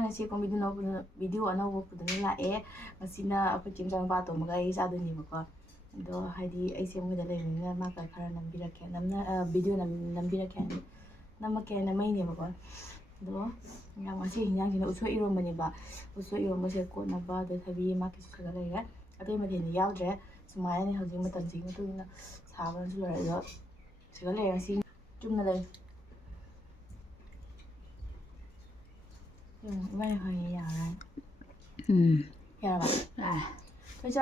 ꯉꯁꯤꯀꯣ video ꯑꯅꯧꯕ ꯄꯨꯗꯨꯅ ꯂꯥꯛꯑꯦ ꯉꯁꯤꯅ ꯑꯩꯈꯣꯏ ꯆꯦ ꯃꯆꯥꯅꯨꯄꯥ ꯑꯇꯣꯝꯕꯒ ꯑꯩ ꯆꯥꯗꯣꯏꯅꯦꯕꯀꯣ ꯑꯗꯣ ꯍꯥꯏꯗꯤ ꯑꯩꯁꯦ ꯃꯣꯏꯗ ꯂꯩꯕꯅꯤꯅ ꯃꯥꯒ ꯈꯔ ꯅꯝꯕꯤꯔꯛꯀꯦ ꯚꯤꯗꯤꯑꯣ ꯅꯝꯕꯤꯔꯛꯀꯦ ꯅꯝꯃꯛꯀꯦ ꯅꯝꯃꯛꯏꯅꯦꯕꯀꯣ ꯑꯗꯣ ꯉꯁꯤ ꯍꯤꯟꯖꯥꯡꯁꯤꯅ ꯎꯁꯣꯏ ꯏꯔꯣꯝꯕꯅꯦꯕ ꯎꯁꯣꯏ ꯏꯔꯣꯝꯕꯁꯦ ꯀꯣꯠꯅꯕ ꯑꯗꯣ ꯊꯕꯤ ꯑꯃ ꯈꯤꯇꯪ ꯂꯩꯔꯦ ꯑꯇꯩ ꯃꯊꯦꯜꯗꯤ ꯌꯥꯎꯗ꯭ꯔꯦ ꯁꯨꯃꯥꯏꯅꯅꯦ ꯍꯧꯖꯤꯛ ꯃꯇꯝꯁꯤꯒꯤ ꯃꯇꯨꯡ ꯏꯟꯅ ꯁꯥꯕꯅꯁꯨ ꯂꯣꯏꯔꯦ ꯑꯗꯣ ꯁꯤꯒ ꯂꯩꯔꯦ ꯉꯁꯤ ꯆꯨꯝꯅ ꯂꯩ 이번에 거의 알아요. 열어봐. 그죠?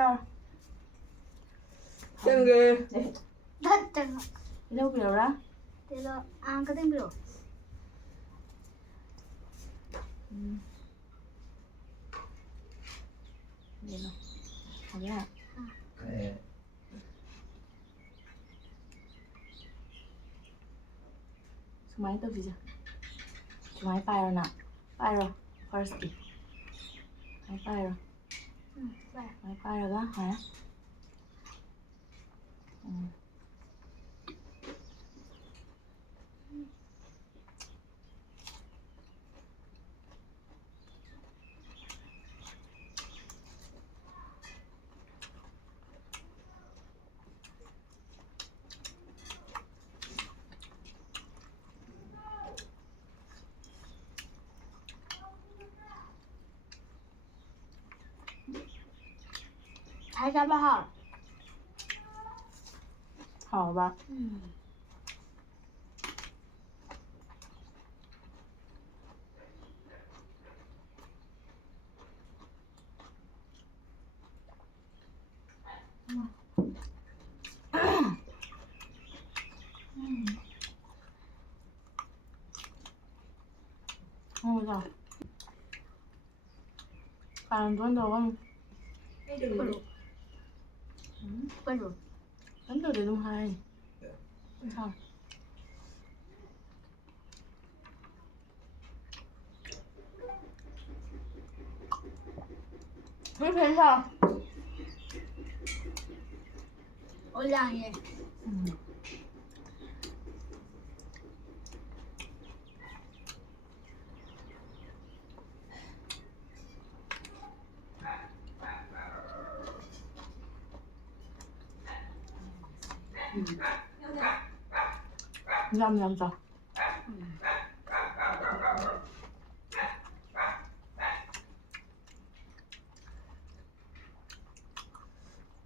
땡글. 네. 땡글. 이거 빌어라. 이거 안 그대로 빌어. 이거. 뭐야? 네. Sumay to bisa. Sumay pyro na. Pyro first key. Sumay pyro. Sumay pyro ga hả? 잘 잡아. Hảo ba. Sao? Bạn tuấn đồ không? 빨리. Ấn đồ để đúng hay. Sao? Biết thế sao? 올량해. 냠냠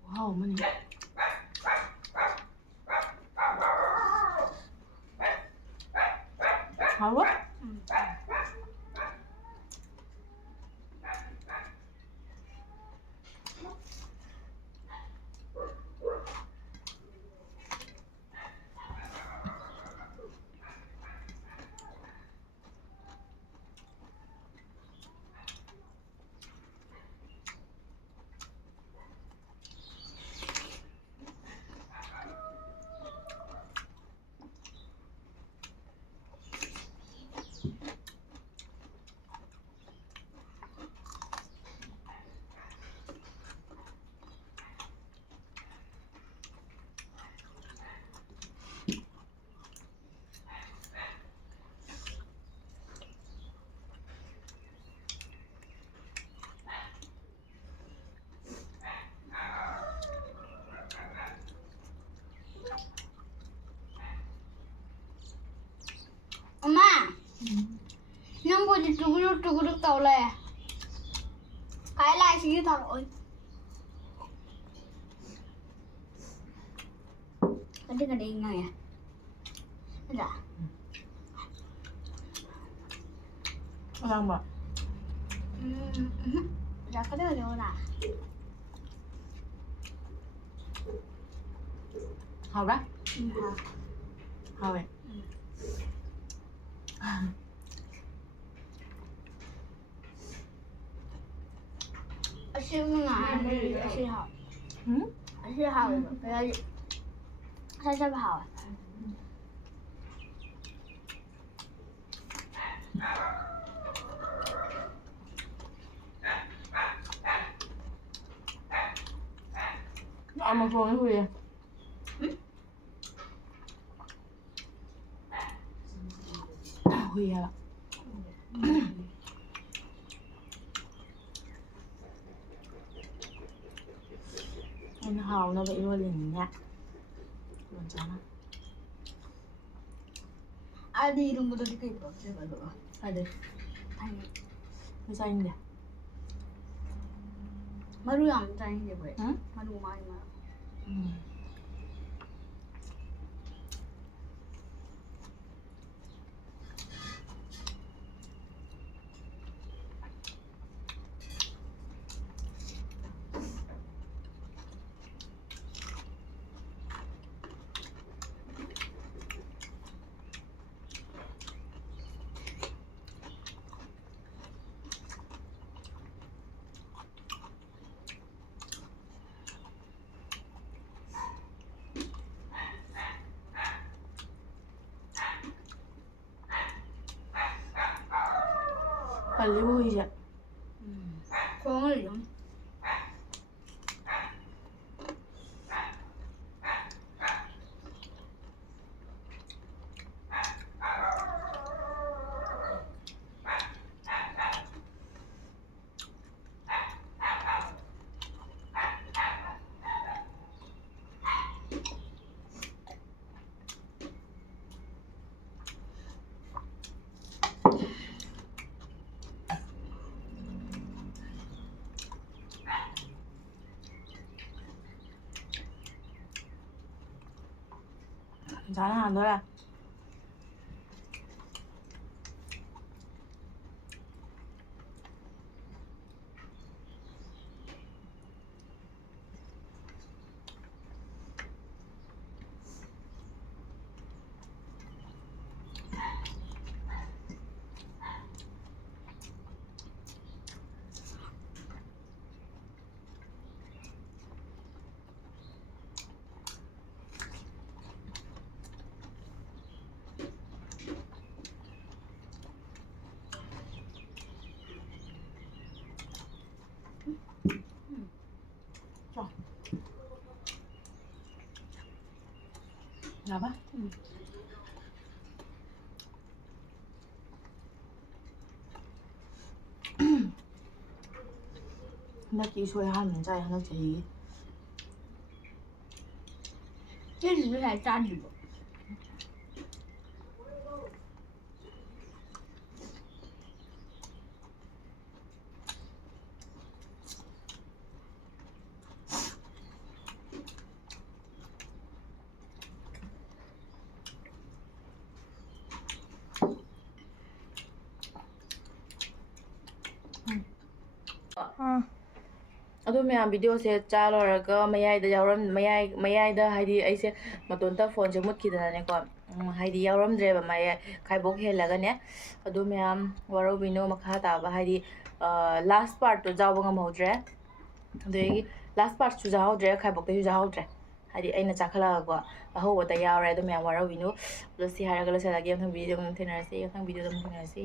와우 어머니 바로? 엄마. nó vừa đi trục tàu lè cái lại chỉ thằng ơi cái đi này à dạ Sao mà? dạ cái đó đâu là Hào đó? Hào vậy? 아쉬움은 아니 아쉬워. 응? 아쉬워. 그래야지 살살 봐. Ăn mà phồng cái Huy à? Huy à? ꯑꯩꯅ ꯍꯥꯎꯅꯕ ꯏꯔꯣꯜꯂꯤꯅꯤꯅꯦ ꯂꯣꯟꯆꯥꯅ ꯑꯩꯗꯤ 이름부터도 그 입어 제발로 ꯑꯗꯩ 아니 ꯆꯥꯅꯤꯡꯗꯦ 마루 안 짜는데 왜? 응? 마루 많이 마. 빨리고 이제 공을 좀. 괜찮아 너야 나봐? hadakki usoi 하면 짜이 하나 제이 쟤는 잘 짜지 뭐. ꯑꯗꯣ ꯃꯌꯥꯝ ꯚꯤꯗꯤꯑꯣꯁꯦ ꯆꯥ ꯂꯣꯏꯔꯒ ꯃꯌꯥꯏꯗ ꯍꯥꯏꯗꯤ ꯑꯩꯁꯦ ꯃꯇꯣꯟꯇ ꯐꯣꯟꯁꯦ ꯃꯨꯠꯈꯤꯗꯅꯅꯦꯀꯣ ꯍꯥꯏꯗꯤ ꯌꯥꯎꯔꯝꯗ꯭ꯔꯦꯕ ꯈꯥꯏꯕꯣꯛ ꯍꯦꯜꯂꯒꯅꯦ ꯑꯗꯣ ꯃꯌꯥꯝ ꯋꯥꯔꯧꯕꯤꯅꯣ ꯃꯈꯥ ꯇꯥꯕ ꯍꯥꯏꯗꯤ ꯂꯥꯁ ꯄꯥꯔꯠꯇꯣ ꯌꯥꯎꯕ ꯉꯝꯍꯧꯗ꯭ꯔꯦ ꯑꯗꯒꯤ ꯂꯥꯁ ꯄꯥꯔꯠꯁꯨ ꯌꯥꯎꯍꯧꯗ꯭ꯔꯦ ꯈꯥꯏꯕꯣꯛꯇꯁꯨ ꯌꯥꯎꯍꯧꯗ꯭ꯔꯦ ꯍꯥꯏꯗꯤ ꯑꯩꯅ ꯆꯥꯈꯠꯂꯒꯀꯣ ꯑꯍꯧꯕꯗ ꯌꯥꯎꯔꯦ ꯑꯗꯣ ꯃꯌꯥꯝ ꯋꯥꯔꯧꯕꯤꯅꯨ ꯑꯗꯣ ꯁꯤ ꯍꯥꯏꯔꯒ ꯂꯣꯏꯁꯤꯜꯂꯒꯦ ꯃꯊꯪ ꯚꯤꯗꯤꯑꯣꯗ ꯑꯃꯨꯛ ꯊꯦꯡꯅꯔꯁꯤ